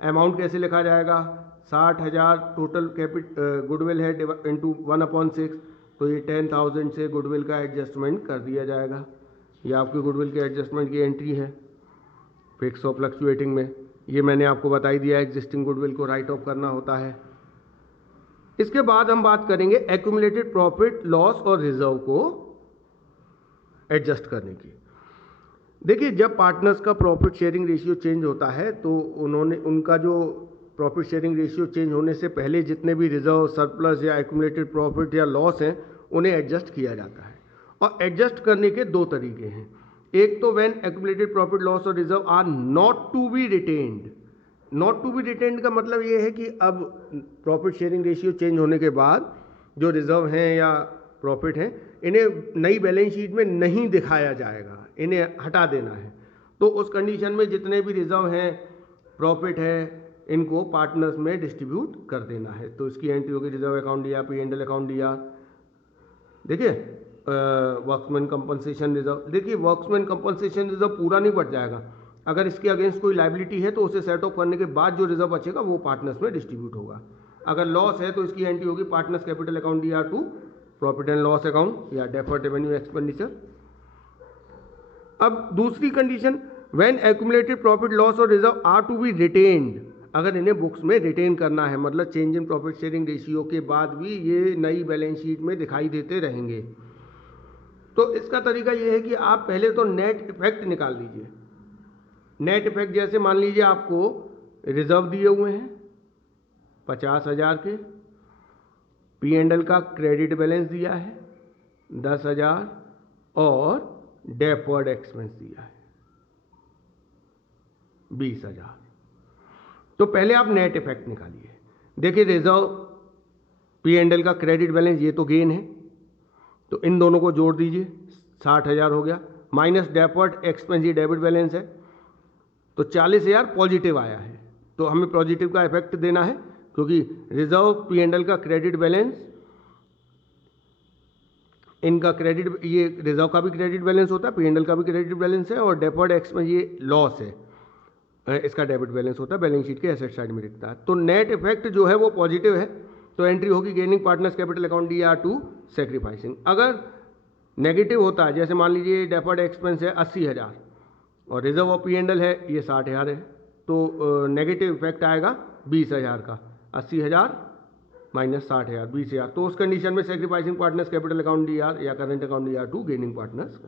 Amount कैसे लिखा जाएगा, 60,000 टोटल गुडविल है इंटू 1/6, तो ये 10,000 से गुडविल का एडजस्टमेंट कर दिया जाएगा। ये आपकी गुडविल के एडजस्टमेंट की एंट्री है फिक्स और फ्लक्चुएटिंग में। ये मैंने आपको बता ही दिया, एग्जिस्टिंग गुडविल को राइट ऑफ करना होता है। इसके बाद हम बात करेंगे एक्यूमुलेटेड प्रॉफिट लॉस और रिजर्व को एडजस्ट करने की। देखिए जब पार्टनर्स का प्रॉफिट शेयरिंग रेशियो चेंज होता है तो उनका जो प्रॉफिट शेयरिंग रेशियो चेंज होने से पहले जितने भी रिजर्व, सरप्लस या एक्यूमुलेटेड प्रॉफिट या लॉस हैं उन्हें एडजस्ट किया जाता है। और एडजस्ट करने के दो तरीके हैं। एक तो व्हेन एक्यूमुलेटेड प्रॉफिट लॉस और reserve are not to be retained. Not to be retained का मतलब ये है कि अब प्रॉफिट शेयरिंग रेशियो चेंज होने के बाद जो रिजर्व हैं या प्रॉफिट हैं इन्हें नई बैलेंस शीट में नहीं दिखाया जाएगा, इन्हें हटा देना है। तो उस कंडीशन में जितने भी रिजर्व हैं, प्रॉफिट है, इनको पार्टनर्स में डिस्ट्रीब्यूट कर देना है। तो इसकी एंट्री होगी reserve account DAR, P&L account DAR। देखिए वर्क्समैन कंपनसेशन रिजर्व, देखिए वर्क्समैन कंपनसेशन रिजर्व पूरा नहीं बढ़ जाएगा। अगर इसके अगेंस्ट कोई लायबिलिटी है तो उसे सेट ऑफ करने के बाद जो रिजर्व बचेगा वो पार्टनर्स में डिस्ट्रीब्यूट होगा। अगर लॉस है तो इसकी एंट्री होगी partners capital account DAR to profit and loss account या डेफर्ड रेवेन्यू एक्सपेंडिचर। अब दूसरी condition, when accumulated profit loss और reserve are to be retained. अगर इन्हें बुक्स में रिटेन करना है, मतलब change in profit sharing ratio के बाद भी ये नई बैलेंस शीट में दिखाई देते रहेंगे। तो इसका तरीका ये है कि आप पहले तो नेट इफेक्ट निकाल लीजिए। नेट इफेक्ट जैसे मान लीजिए आपको रिजर्व दिए हुए हैं 50,000 के, P&L का क्रेडिट बैलेंस दिया है 10,000 और डेफर्ड एक्सपेंस दिया है 20,000। तो पहले आप नेट इफेक्ट निकालिए। देखिए रिजर्व, P&L का क्रेडिट बैलेंस ये तो गेन है, तो इन दोनों को जोड़ दीजिए 60,000 हो गया, माइनस डेफर्ड एक्सपेंस ये डेबिट बैलेंस है, तो 40,000 पॉजिटिव आया है। तो हमें पॉजिटिव का इफेक्ट देना है क्योंकि रिजर्व P&L का क्रेडिट बैलेंस इनका क्रेडिट, ये रिजर्व का भी क्रेडिट बैलेंस होता है, P&L का भी क्रेडिट बैलेंस है, और डेफर्ड एक्स में ये लॉस है, इसका डेबिट बैलेंस होता है, बैलेंस शीट के एसेट साइड में दिखता है। तो नेट इफेक्ट जो है वो पॉजिटिव है, तो एंट्री होगी gaining partners capital account DR2 sacrificing. अगर नेगेटिव होता है, जैसे मान लीजिए डेफर्ड एक्सपेंस है 80,000 और रिजर्व ऑफ P&L है ये 60,000 है, तो नेगेटिव इफेक्ट आएगा 20,000 का, 80,000 माइनस 60,000, 20,000। तो उस कंडीशन में sacrificing partners capital account DR या current account DR2 gaining partners.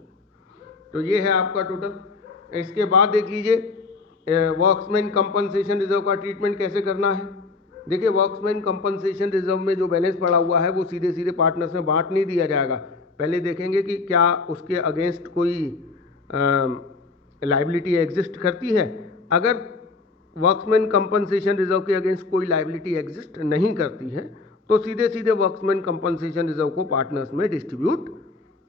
तो ये है आपका टोटल। इसके बाद देख लीजिए वर्क्समैन कंपनसेशन रिजर्व का ट्रीटमेंट कैसे करना है। देखिए वर्क्समैन कंपनसेशन रिजर्व में जो बैलेंस पड़ा हुआ है वो सीधे सीधे पार्टनर्स में बांट नहीं दिया जाएगा, पहले देखेंगे कि क्या उसके अगेंस्ट कोई लाइबिलिटी एग्जिस्ट करती है। अगर वर्क्समैन कंपनसेशन रिजर्व के अगेंस्ट कोई लाइबिलिटी एग्जिस्ट नहीं करती है तो सीधे सीधे वर्क्समैन कंपनसेशन रिजर्व को पार्टनर्स में डिस्ट्रीब्यूट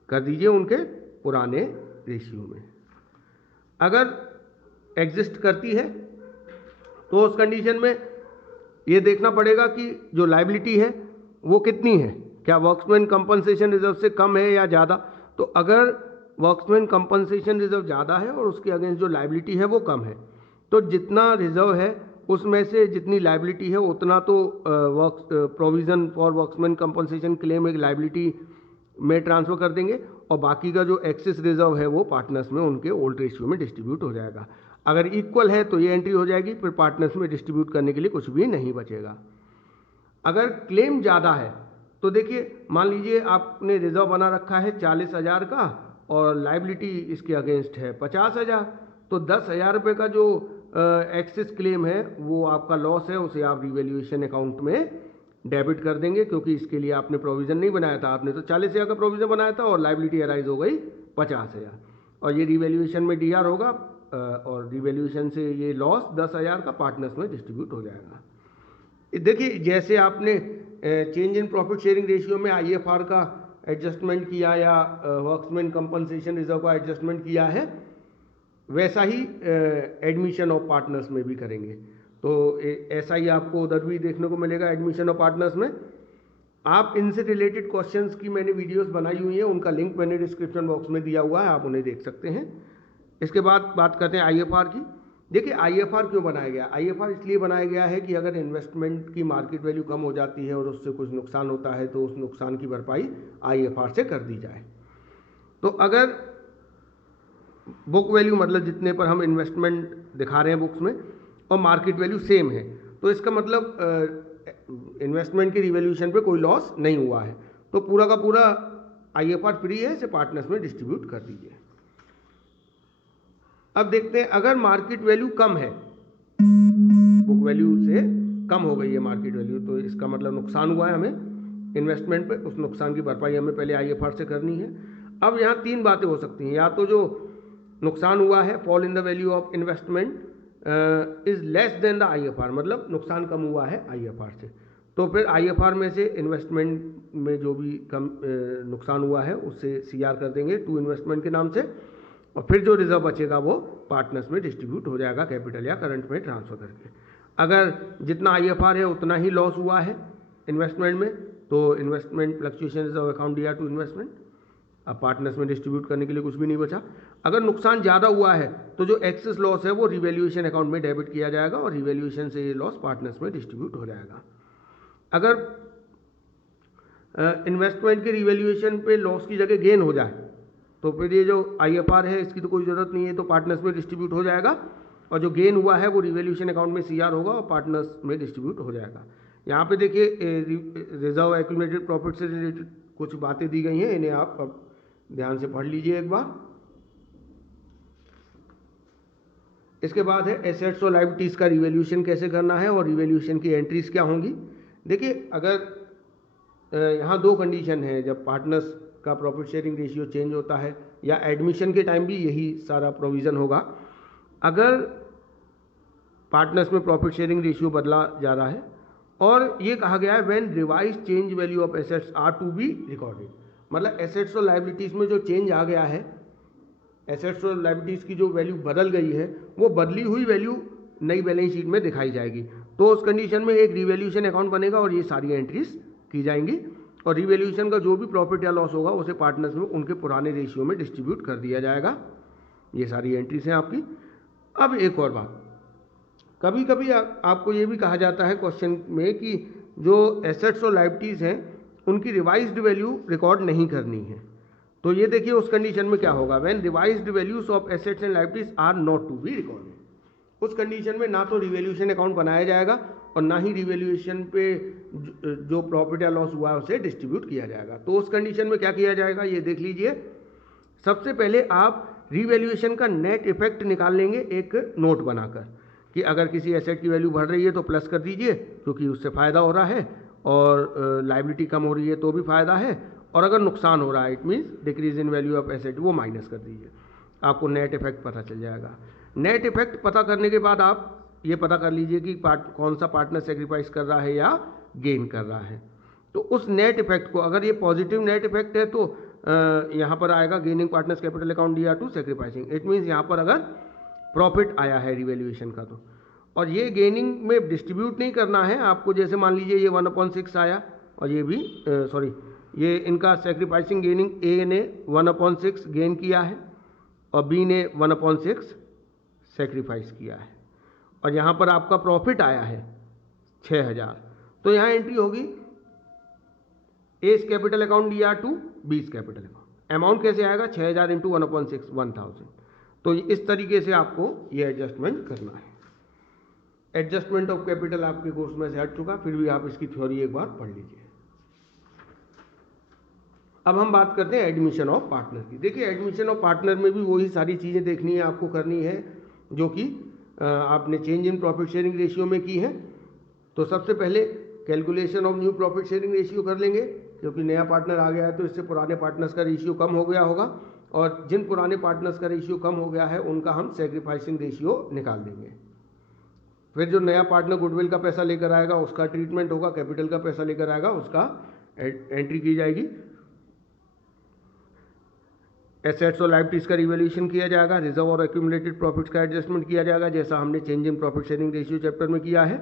कर दीजिए उनके पुराने रेशियो में। अगर एग्जिस्ट करती है तो उस कंडीशन में ये देखना पड़ेगा कि जो लाइबिलिटी है वो कितनी है, क्या वर्क्समैन कंपनसेशन रिजर्व से कम है या ज़्यादा। तो अगर वर्क्समैन कंपनसेशन रिजर्व ज़्यादा है और उसके अगेंस्ट जो लाइबिलिटी है वो कम है, तो जितना रिजर्व है उसमें से जितनी लाइबिलिटी है उतना तो provision for workmen compensation claim एक लाइबिलिटी में ट्रांसफ़र कर देंगे और बाकी का जो एक्सेस रिजर्व है वो पार्टनर्स में उनके ओल्ड रेशियो में डिस्ट्रीब्यूट हो जाएगा। अगर इक्वल है तो ये एंट्री हो जाएगी, फिर पार्टनर्स में डिस्ट्रीब्यूट करने के लिए कुछ भी नहीं बचेगा। अगर क्लेम ज़्यादा है तो देखिए मान लीजिए आपने रिजर्व बना रखा है 40,000 का और लाइबिलिटी इसके अगेंस्ट है 50,000, तो 10,000 रुपये का जो एक्सेस क्लेम है वो आपका लॉस है, उसे आप रिवैल्यूएशन अकाउंट में डेबिट कर देंगे, क्योंकि इसके लिए आपने प्रोविज़न नहीं बनाया था। आपने तो 40,000 का प्रोविज़न बनाया था और लाइबिलिटी अराइज हो गई 50,000, और ये रिवैल्यूएशन में DR होगा और रिवैल्यूएशन से ये लॉस 10,000 का पार्टनर्स में डिस्ट्रीब्यूट हो जाएगा। देखिए जैसे आपने change in profit sharing ratio में IFR का एडजस्टमेंट किया या वर्क्समैन कंपनसेशन रिजर्व का एडजस्टमेंट किया है, वैसा ही एडमिशन ऑफ पार्टनर्स में भी करेंगे। तो ऐसा ही आपको उधर भी देखने को मिलेगा एडमिशन ऑफ पार्टनर्स में। आप इनसे रिलेटेड क्वेश्चंस की मैंने वीडियोस बनाई हुई हैं, उनका लिंक मैंने डिस्क्रिप्शन बॉक्स में दिया हुआ है, आप उन्हें देख सकते हैं। इसके बाद बात करते हैं IFR की। देखिए IFR क्यों बनाया गया। IFR इसलिए बनाया गया है कि अगर इन्वेस्टमेंट की मार्केट वैल्यू कम हो जाती है और उससे कुछ नुकसान होता है तो उस नुकसान की भरपाई IFR से कर दी जाए। तो अगर बुक वैल्यू मतलब जितने पर हम इन्वेस्टमेंट दिखा रहे हैं बुक्स में और मार्केट वैल्यू सेम है, तो इसका मतलब इन्वेस्टमेंट की रिवैल्यूएशन पे कोई लॉस नहीं हुआ है, तो पूरा का पूरा IFR फ्री है, इसे पार्टनर्स में डिस्ट्रीब्यूट कर दीजिए। अब देखते हैं अगर मार्केट वैल्यू कम है, बुक वैल्यू से कम हो गई है मार्केट वैल्यू, तो इसका मतलब नुकसान हुआ है हमें इन्वेस्टमेंट पे, उस नुकसान की भरपाई हमें पहले IFR से करनी है। अब यहाँ तीन बातें हो सकती हैं, या तो जो नुकसान हुआ है fall in the value of investment is less than the IFR, मतलब नुकसान कम हुआ है IFR से, तो फिर IFR में से इन्वेस्टमेंट में जो भी कम नुकसान हुआ है उससे CR कर देंगे टू इन्वेस्टमेंट के नाम से, और फिर जो रिजर्व बचेगा वो पार्टनर्स में डिस्ट्रीब्यूट हो जाएगा कैपिटल या करंट में ट्रांसफर करके। अगर जितना IFR है उतना ही लॉस हुआ है इन्वेस्टमेंट में, तो investment fluctuation reserve account DR2 investment, अब पार्टनर्स में डिस्ट्रीब्यूट करने के लिए कुछ भी नहीं बचा। अगर नुकसान ज़्यादा हुआ है तो जो एक्सेस लॉस है वो रिवैल्यूएशन अकाउंट में डेबिट किया जाएगा और रिवैल्यूएशन से ये लॉस पार्टनर्स में डिस्ट्रीब्यूट हो जाएगा। अगर इन्वेस्टमेंट के रिवैल्यूएशन पे लॉस की जगह गेन हो जाए तो फिर ये जो IFR है इसकी तो कोई ज़रूरत नहीं है, तो पार्टनर्स में डिस्ट्रीब्यूट हो जाएगा, और जो गेन हुआ है वो रिवैल्यूएशन अकाउंट में CR होगा और पार्टनर्स में डिस्ट्रीब्यूट हो जाएगा। यहाँ पे देखिए रिजर्व एक्यूमुलेटेड प्रॉफिट से रिलेटेड कुछ बातें दी गई हैं, इन्हें आप अब ध्यान से पढ़ लीजिए एक बार। इसके बाद है एसेट्स और लायबिलिटीज़ का रिवैल्यूएशन कैसे करना है और रिवैल्यूएशन की एंट्रीज क्या होंगी। देखिए अगर यहाँ दो कंडीशन है, जब पार्टनर्स का प्रॉफिट शेयरिंग रेशियो चेंज होता है या एडमिशन के टाइम भी यही सारा प्रोविज़न होगा। अगर पार्टनर्स में प्रॉफिट शेयरिंग रेशियो बदला जा रहा है और ये कहा गया है when revise change value of assets are to be recorded, मतलब एसेट्स और लायबिलिटीज़ में जो चेंज आ गया है, एसेट्स और लायबिलिटीज़ की जो वैल्यू बदल गई है वो बदली हुई वैल्यू नई बैलेंस शीट में दिखाई जाएगी। तो उस कंडीशन में एक रिवैल्यूएशन अकाउंट बनेगा और ये सारी एंट्रीज की जाएंगी और रिवैल्यूएशन का जो भी प्रॉफिट या लॉस होगा उसे पार्टनर्स में उनके पुराने रेशियो में डिस्ट्रीब्यूट कर दिया जाएगा। ये सारी एंट्रीज हैं आपकी। अब एक और बात, कभी कभी आपको ये भी कहा जाता है क्वेश्चन में कि जो एसेट्स और लायबिलिटीज़ हैं उनकी रिवाइज्ड वैल्यू रिकॉर्ड नहीं करनी है। तो ये देखिए उस कंडीशन में क्या होगा, when revised values of assets and liabilities are not to be recorded. उस कंडीशन में ना तो रिवैल्यूएशन अकाउंट बनाया जाएगा और ना ही रिवैल्यूएशन पे जो प्रॉफिट या लॉस हुआ है उसे डिस्ट्रीब्यूट किया जाएगा। तो उस कंडीशन में क्या किया जाएगा ये देख लीजिए। सबसे पहले आप रिवैल्यूएशन का नेट इफेक्ट निकाल लेंगे एक नोट बनाकर कि अगर किसी एसेट की वैल्यू बढ़ रही है तो प्लस कर दीजिए क्योंकि उससे फ़ायदा हो रहा है, और लायबिलिटी कम हो रही है तो भी फ़ायदा है, और अगर नुकसान हो रहा है it means decrease in value of asset, वो माइनस कर दीजिए। आपको नेट इफेक्ट पता चल जाएगा। नेट इफेक्ट पता करने के बाद आप ये पता कर लीजिए कि कौन सा पार्टनर सेक्रीफाइस कर रहा है या गेन कर रहा है। तो उस नेट इफेक्ट को, अगर ये पॉजिटिव नेट इफेक्ट है तो यहाँ पर आएगा गेनिंग पार्टनर्स कैपिटल अकाउंट दिया टू सेक्रीफाइसिंग। इट मीन्स यहाँ पर अगर प्रॉफिट आया है रिवैल्यूएशन का तो, और ये गेनिंग में डिस्ट्रीब्यूट नहीं करना है आपको। जैसे मान लीजिए ये 1/6 आया और ये भी ये इनका सेक्रीफाइसिंग गेनिंग ए ने 1/6 गेन किया है और बी ने 1/6 सेक्रीफाइस किया है, और यहाँ पर आपका प्रॉफिट आया है 6000। तो यहाँ एंट्री होगी एस कैपिटल अकाउंट दिया to B's capital account. Amount कैसे आएगा, 6000 इंटू 1/6 1000। तो इस तरीके से आपको ये एडजस्टमेंट करना है। एडजस्टमेंट ऑफ कैपिटल आपके कोर्स में से हट चुका, फिर भी आप इसकी थ्योरी एक बार पढ़ लीजिए। अब हम बात करते हैं एडमिशन ऑफ पार्टनर की। देखिए एडमिशन ऑफ पार्टनर में भी वही सारी चीज़ें देखनी है आपको, करनी है जो कि आपने change in profit sharing ratio में की है। तो सबसे पहले calculation of new profit sharing ratio कर लेंगे, क्योंकि नया पार्टनर आ गया है तो इससे पुराने पार्टनर्स का रेशियो कम हो गया होगा, और जिन पुराने पार्टनर्स का रेशियो कम हो गया है उनका हम सेक्रीफाइसिंग रेशियो निकाल देंगे। फिर जो नया पार्टनर गुडविल का पैसा लेकर आएगा उसका ट्रीटमेंट होगा, कैपिटल का पैसा लेकर आएगा उसका एंट्री की जाएगी, एसेट्स और लायबिलिटीज का रिवैल्यूएशन किया जाएगा, रिजर्व और एक्यूमुलेटेड प्रॉफिट्स का एडजस्टमेंट किया जाएगा, जैसा हमने change in profit sharing ratio chapter में किया है।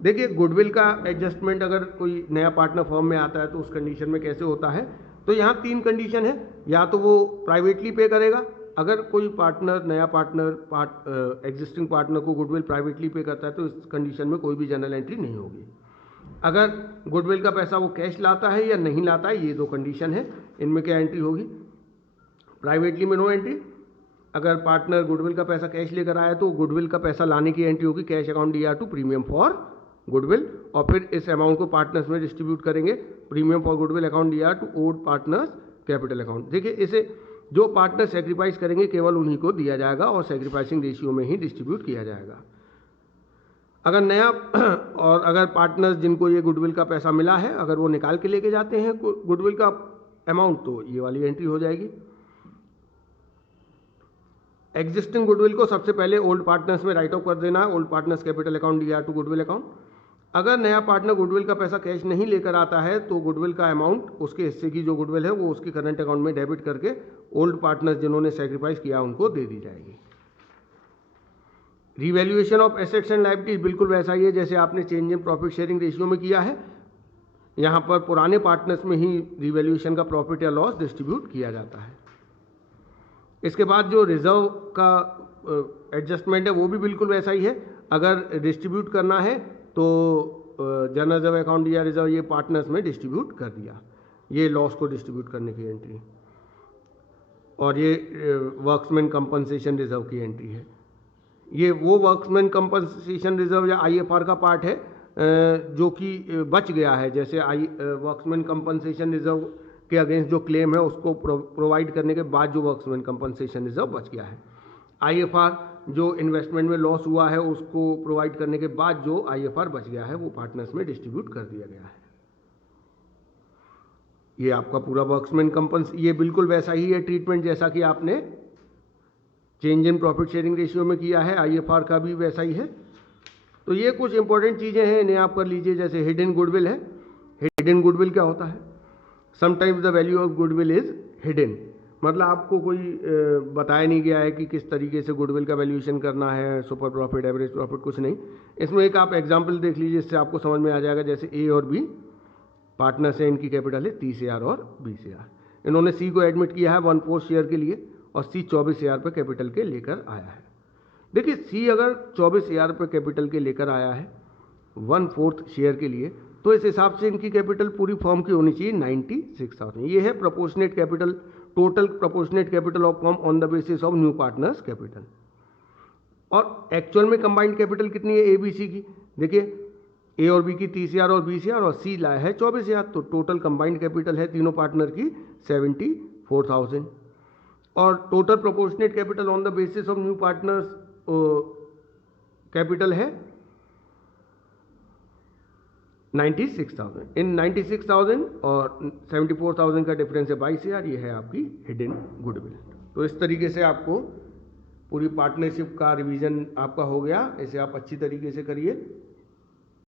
देखिए गुडविल का एडजस्टमेंट अगर कोई नया पार्टनर फर्म में आता है तो उस कंडीशन में कैसे होता है, तो यहाँ 3 कंडीशन है। या तो वो प्राइवेटली पे करेगा, अगर कोई पार्टनर नया पार्टनर एग्जिस्टिंग पार्टनर को गुडविल प्राइवेटली पे करता है तो इस कंडीशन में कोई भी जर्नल एंट्री नहीं होगी। अगर गुडविल का पैसा वो कैश लाता है या नहीं लाता है, ये 2 कंडीशन है, इनमें क्या एंट्री होगी, प्राइवेटली में नो एंट्री। अगर पार्टनर गुडविल का पैसा कैश लेकर आया तो गुडविल का पैसा लाने की एंट्री होगी कैश अकाउंट दिया टू प्रीमियम फॉर गुडविल, और फिर इस अमाउंट को पार्टनर्स में डिस्ट्रीब्यूट करेंगे, प्रीमियम फॉर गुडविल अकाउंट दिया to old partners capital account. देखिए इसे जो पार्टनर सेक्रीफाइस करेंगे केवल उन्हीं को दिया जाएगा और सेक्रीफाइसिंग रेशियो में ही डिस्ट्रीब्यूट किया जाएगा। अगर नया और अगर पार्टनर्स जिनको ये गुडविल का पैसा मिला है अगर वो निकाल के लेके जाते हैं गुडविल का अमाउंट, तो ये वाली एंट्री हो जाएगी। एग्जिस्टिंग गुडविल को सबसे पहले ओल्ड पार्टनर्स में राइट ऑफ कर देना है, ओल्ड पार्टनर्स कैपिटल अकाउंट दिया टू गुडविल अकाउंट। अगर नया पार्टनर गुडविल का पैसा कैश नहीं लेकर आता है तो गुडविल का अमाउंट, उसके हिस्से की जो गुडविल है वो उसके करंट अकाउंट में डेबिट करके ओल्ड पार्टनर्स जिन्होंने सेक्रीफाइस किया उनको दे दी जाएगी। Revaluation of assets and liabilities बिल्कुल वैसा ही है जैसे आपने change in profit sharing ratio में किया है। यहाँ पर पुराने पार्टनर्स में ही रिवैल्यूएशन का प्रॉफिट या लॉस डिस्ट्रीब्यूट किया जाता है। इसके बाद जो रिजर्व का एडजस्टमेंट है वो भी बिल्कुल वैसा ही है। अगर डिस्ट्रीब्यूट करना है तो जनरल रिजर्व अकाउंट या रिजर्व ये पार्टनर्स में डिस्ट्रीब्यूट कर दिया, ये लॉस को डिस्ट्रीब्यूट करने की एंट्री, और ये वर्क्समैन कंपनसेशन रिजर्व की एंट्री है। ये वो वर्क्समैन कंपनसेशन रिजर्व या आईएफआर का पार्ट है जो कि बच गया है, जैसे वर्क्समैन कंपनसेशन रिजर्व के अगेंस्ट जो क्लेम है उसको प्रोवाइड करने के बाद जो वर्क्समैन कंपनसेशन रिजर्व बच गया है। आईएफआर जो इन्वेस्टमेंट में लॉस हुआ है उसको प्रोवाइड करने के बाद जो आईएफआर बच गया है वो पार्टनर्स में डिस्ट्रीब्यूट कर दिया गया है। ये आपका पूरा वर्क्समैन कंपन्स, ये बिल्कुल वैसा ही है ट्रीटमेंट जैसा कि आपने change in profit sharing ratio में किया है, आईएफआर का भी वैसा ही है। तो ये कुछ इंपॉर्टेंट चीज़ें हैं, इन्हें आप कर लीजिए। जैसे हिडन गुडविल है, हिडन गुडविल क्या होता है, sometimes the value of goodwill is hidden, मतलब आपको कोई बताया नहीं गया है कि किस तरीके से गुडविल का वैल्यूएशन करना है, सुपर प्रॉफिट, एवरेज प्रॉफिट, कुछ नहीं। इसमें एक आप एग्जांपल देख लीजिए, इससे आपको समझ में आ जाएगा। जैसे ए और बी पार्टनर्स है इनकी कैपिटल है 30 AR और 20 AR। इन्होंने सी को एडमिट किया है 1/4 शेयर के लिए और सी 24 AR पे कैपिटल के लेकर आया है। देखिए सी अगर 24 AR पे कैपिटल के लेकर आया है 1/4 शेयर के लिए, तो इस हिसाब से इनकी कैपिटल पूरी फॉर्म की होनी चाहिए 96,000। ये है proportionate capital, total proportionate capital of form on the basis of new partners capital. और एक्चुअल में कंबाइंड कैपिटल कितनी है ए बी सी की, देखिए ए और बी की 30 AR और 20 AR और सी लाया है 24 AR, तो टोटल कंबाइंड कैपिटल है तीनों पार्टनर की 74,000। और total proportionate capital on the basis of new partners capital है 96,000। इन 96,000 और 74,000 का डिफरेंस है 22 AR, ये है आपकी हिडन गुडविल। तो इस तरीके से आपको पूरी पार्टनरशिप का रिवीजन आपका हो गया, इसे आप अच्छी तरीके से करिए।